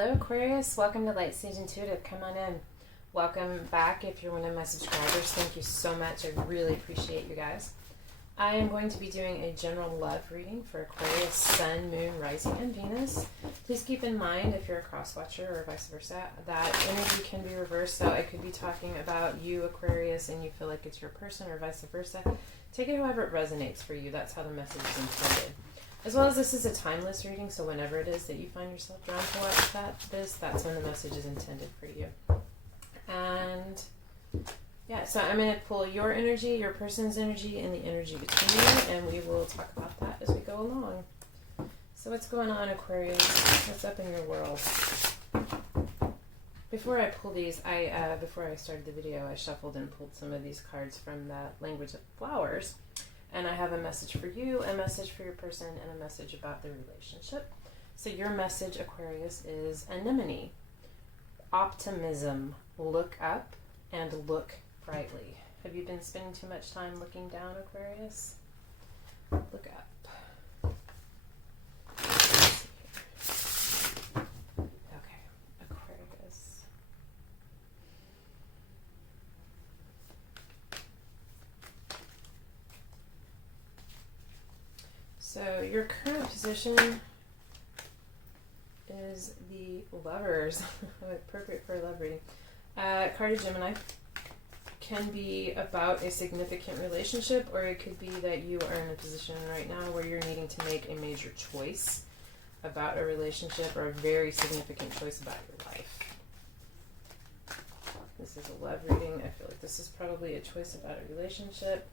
Hello Aquarius, welcome to Light Stage Intuitive. Come on in. Welcome back if you're one of my subscribers. Thank you so much. I really appreciate you guys. I am going to be doing a general love reading for Aquarius, Sun, Moon, Rising, and Venus. Please keep in mind, if you're a cross watcher or vice versa, that energy can be reversed. So I could be talking about you, Aquarius, and you feel like it's your person, or vice versa. Take it however it resonates for you. That's how the message is intended. As well as this is a timeless reading, so whenever it is that you find yourself drawn to watch that's when the message is intended for you. And yeah, so I'm going to pull your energy, your person's energy, and the energy between you, and we will talk about that as we go along. So what's going on, Aquarius? What's up in your world? Before I pull these, before I started the video, I shuffled and pulled some of these cards from the language of flowers. And I have a message for you, a message for your person, and a message about the relationship. So your message, Aquarius, is anemone, optimism, look up and look brightly. Have you been spending too much time looking down, Aquarius? Look up. Okay, Aquarius. So your current position is the Lovers, appropriate for a love reading. Card of Gemini can be about a significant relationship, or it could be that you are in a position right now where you're needing to make a major choice about a relationship, or a very significant choice about your life. This is a love reading. I feel like this is probably a choice about a relationship.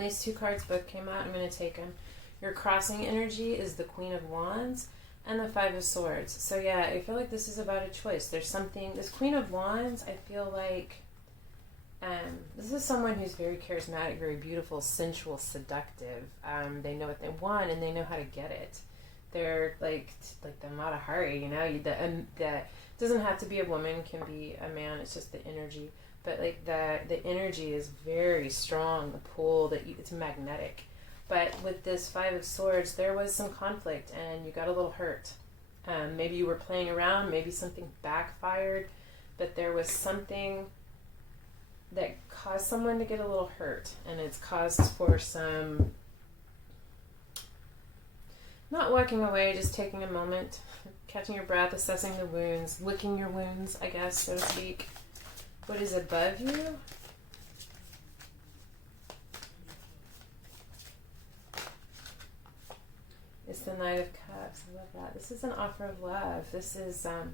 These two cards both came out. I'm going to take them. Your crossing energy is the Queen of Wands and the Five of Swords. So yeah, I feel like this is about a choice. There's something, this Queen of Wands, I feel like this is someone who's very charismatic, very beautiful, sensual, seductive. They know what they want and they know how to get it. They're like the Mata Hari, you know, that doesn't have to be a woman, can be a man. It's just the energy. But like the energy is very strong, the pull, it's magnetic. But with this Five of Swords, there was some conflict and you got a little hurt. Maybe you were playing around, maybe something backfired, but there was something that caused someone to get a little hurt, and it's caused for some, not walking away, just taking a moment, catching your breath, assessing the wounds, licking your wounds, I guess, so to speak. What is above you? It's the Knight of Cups. I love that. This is an offer of love. This is, I'll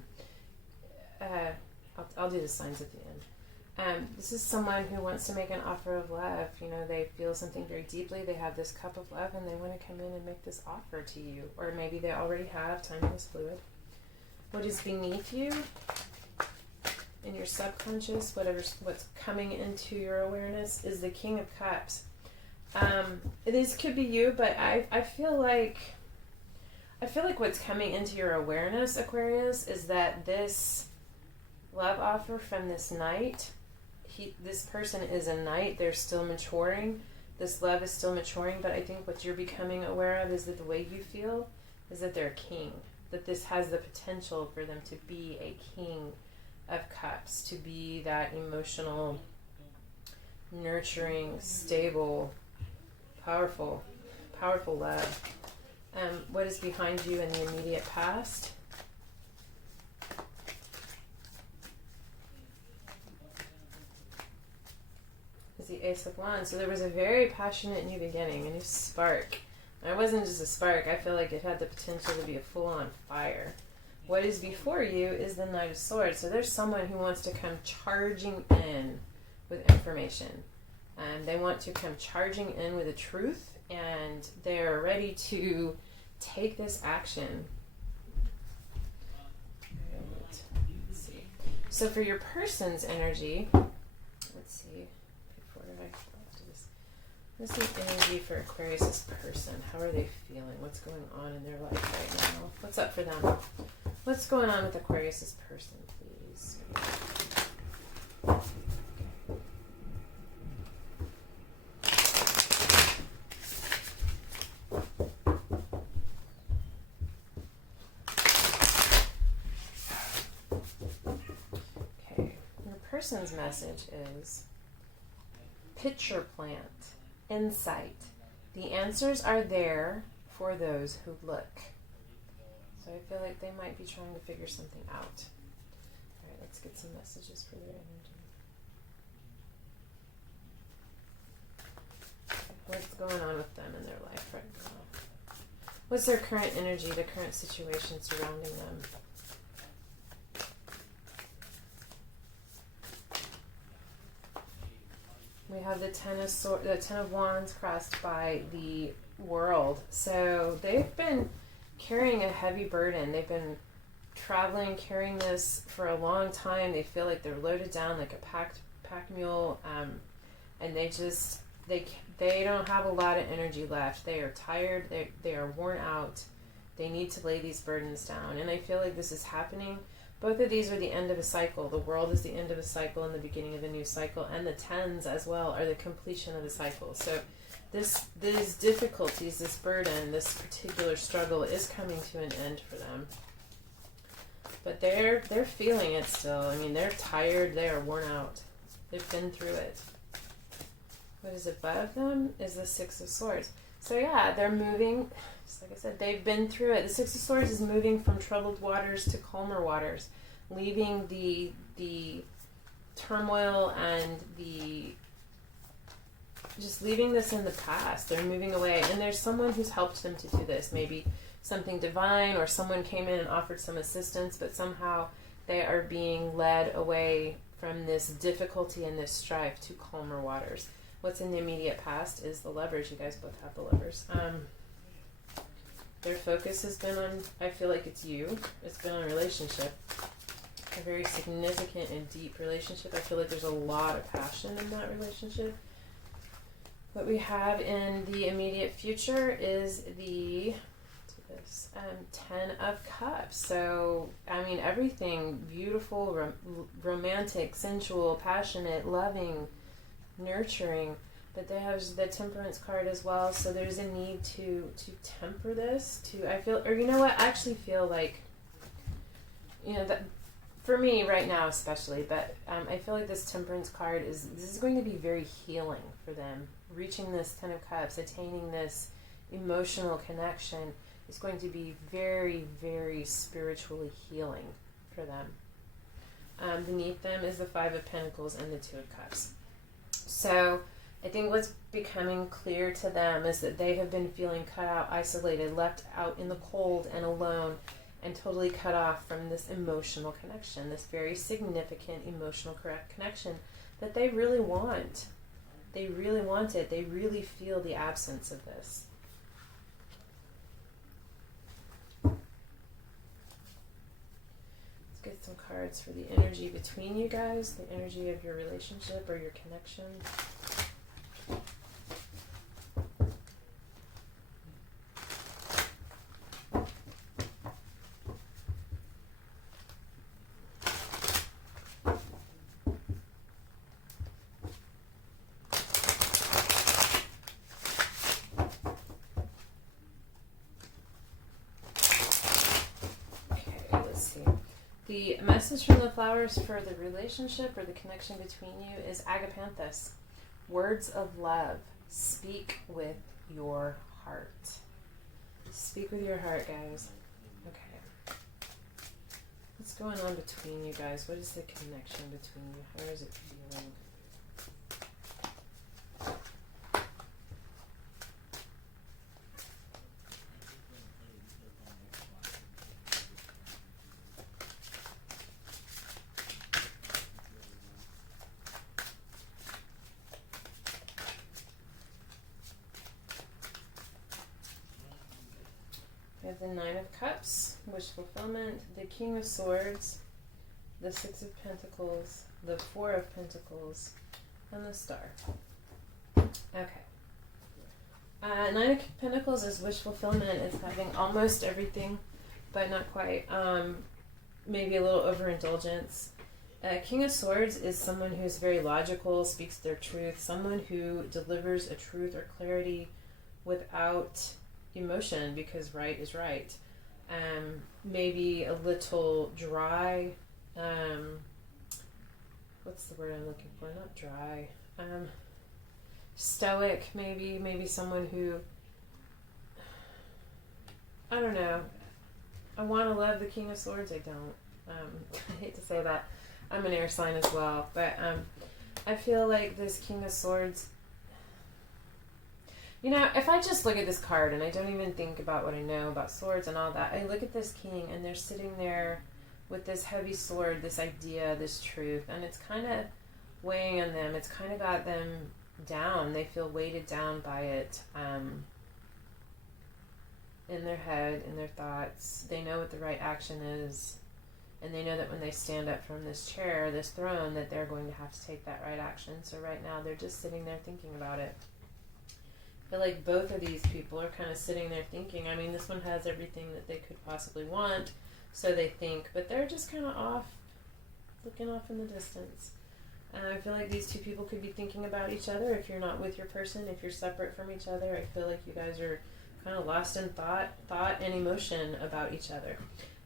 do the signs at the end. This is someone who wants to make an offer of love. You know, they feel something very deeply. They have this cup of love and they want to come in and make this offer to you. Or maybe they already have. Timing is fluid. What is beneath you in your subconscious, what's coming into your awareness, is the King of Cups. This could be you, but I feel like what's coming into your awareness, Aquarius, is that this love offer from this knight, this person is a knight. They're still maturing. This love is still maturing, but I think what you're becoming aware of is that the way you feel is that they're a king, that this has the potential for them to be a king of cups, to be that emotional, nurturing, stable, powerful love. What is behind you in the immediate past? Is the Ace of Wands. So there was a very passionate new beginning, a new spark. And it wasn't just a spark. I feel like it had the potential to be a full-on fire. What is before you is the Knight of Swords. So there's someone who wants to come charging in with information. And they want to come charging in with the truth, and they're ready to take this action. Let's see. So for your person's energy, let's see, before I do this, what's the energy for Aquarius' person? How are they feeling? What's going on in their life right now? What's up for them? What's going on with Aquarius' person, please? person's message is picture plant, insight. The answers are there for those who look. So I feel like they might be trying to figure something out. All right, let's get some messages for their energy. What's going on with them in their life right now? What's their current energy, the current situation surrounding them? We have the Ten of Wands crossed by the World. So they've been carrying a heavy burden. They've been traveling, carrying this for a long time. They feel like they're loaded down like a pack mule, and they don't have a lot of energy left. They are tired. They are worn out. They need to lay these burdens down, and I feel like this is happening. Both of these are the end of a cycle. The World is the end of a cycle and the beginning of a new cycle, and the Tens as well are the completion of the cycle. So these difficulties, this burden, this particular struggle is coming to an end for them. But they're feeling it still. I mean, they're tired. They are worn out. They've been through it. What is above them is the Six of Swords. So yeah, they're moving. Just like I said, they've been through it. The Six of Swords is moving from troubled waters to calmer waters, leaving the turmoil and just leaving this in the past. They're moving away, and there's someone who's helped them to do this. Maybe something divine, or someone came in and offered some assistance, but somehow they are being led away from this difficulty and this strife to calmer waters. What's in the immediate past is the Lovers. You guys both have the Lovers. Their focus has been on, I feel like it's you. It's been on relationship. A very significant and deep relationship. I feel like there's a lot of passion in that relationship. What we have in the immediate future is the Ten of Cups. So, I mean, everything beautiful, romantic, sensual, passionate, loving, nurturing. But they have the Temperance card as well, so there's a need to temper this. I actually feel like, that for me right now especially, but I feel like this Temperance card is going to be very healing for them. Reaching this Ten of Cups, attaining this emotional connection is going to be very, very spiritually healing for them. Beneath them is the Five of Pentacles and the Two of Cups. So I think what's becoming clear to them is that they have been feeling cut out, isolated, left out in the cold and alone, and totally cut off from this emotional connection, this very significant emotional connection that they really want. They really want it. They really feel the absence of this. Let's get some cards for the energy between you guys, the energy of your relationship or your connection. The message from the flowers for the relationship or the connection between you is agapanthus. Words of love. Speak with your heart. Speak with your heart, guys. Okay. What's going on between you guys? What is the connection between you? How is it feeling? We have the Nine of Cups, wish fulfillment, the King of Swords, the Six of Pentacles, the Four of Pentacles, and the Star. Okay. Nine of Pentacles is wish fulfillment. It's having almost everything, but not quite. Maybe a little overindulgence. King of Swords is someone who's very logical, speaks their truth, someone who delivers a truth or clarity without emotion, because right is right. Maybe a little dry, what's the word I'm looking for? Not dry. Stoic, maybe someone who, I don't know. I want to love the King of Swords. I don't. I hate to say that. I'm an air sign as well, but I feel like this King of Swords, you know, if I just look at this card and I don't even think about what I know about swords and all that, I look at this king and they're sitting there with this heavy sword, this idea, this truth, and it's kind of weighing on them. It's kind of got them down. They feel weighted down by it, in their head, in their thoughts. They know what the right action is, and they know that when they stand up from this chair, this throne, that they're going to have to take that right action. So right now they're just sitting there thinking about it. I feel like both of these people are kind of sitting there thinking. I mean, this one has everything that they could possibly want, so they think, but they're just kind of off, looking off in the distance. I feel like these two people could be thinking about each other. If you're not with your person, if you're separate from each other, I feel like you guys are kind of lost in thought and emotion about each other.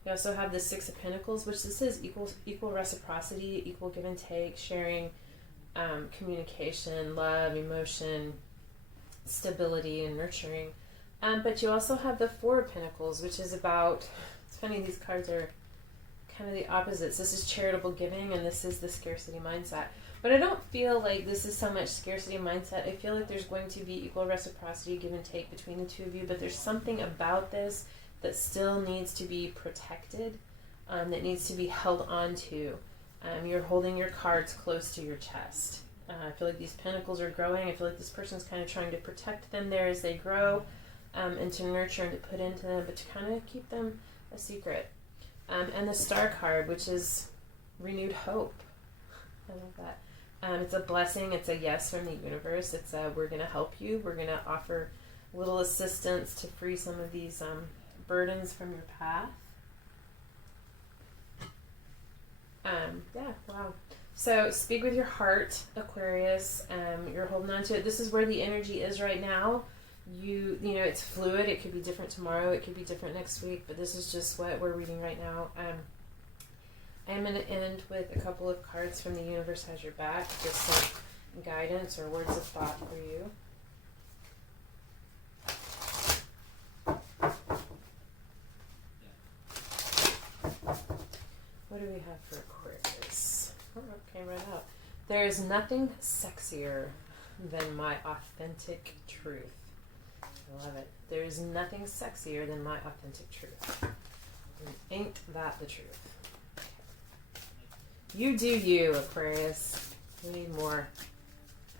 We also have the Six of Pentacles, which this is equal reciprocity, equal give and take, sharing, communication, love, emotion, stability, and nurturing. But you also have the Four of Pentacles, which is about, it's funny, these cards are kind of the opposites. This is charitable giving, and this is the scarcity mindset. But I don't feel like this is so much scarcity mindset. I feel like there's going to be equal reciprocity, give and take between the two of you, but there's something about this that still needs to be protected, that needs to be held on to. You're holding your cards close to your chest. I feel like these pentacles are growing. I feel like this person's kind of trying to protect them there as they grow, and to nurture and to put into them, but to kind of keep them a secret. And the Star card, which is renewed hope. I love that. It's a blessing. It's a yes from the universe. It's a, we're going to help you. We're going to offer a little assistance to free some of these burdens from your path. Yeah, wow. So speak with your heart, Aquarius. You're holding on to it. This is where the energy is right now. You know, it's fluid. It could be different tomorrow. It could be different next week. But this is just what we're reading right now. I'm going to end with a couple of cards from the universe has your back. Just some guidance or words of thought for you. What do we have for Aquarius? Oh, it came right out. There is nothing sexier than my authentic truth. I love it. There is nothing sexier than my authentic truth. And ain't that the truth? You do you, Aquarius. We need more.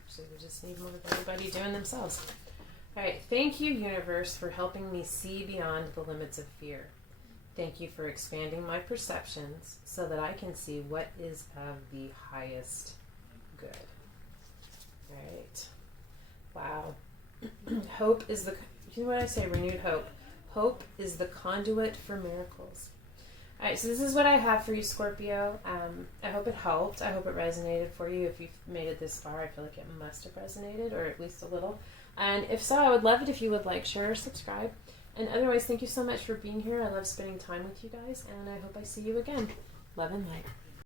Actually, we just need more of everybody doing themselves. All right. Thank you, universe, for helping me see beyond the limits of fear. Thank you for expanding my perceptions so that I can see what is of the highest good. All right. Wow. Hope is the, you know what I say, renewed hope. Hope is the conduit for miracles. All right, so this is what I have for you, Scorpio. I hope it helped. I hope it resonated for you. If you've made it this far, I feel like it must have resonated, or at least a little. And if so, I would love it if you would like, share, or subscribe. And otherwise, thank you so much for being here. I love spending time with you guys, and I hope I see you again. Love and light.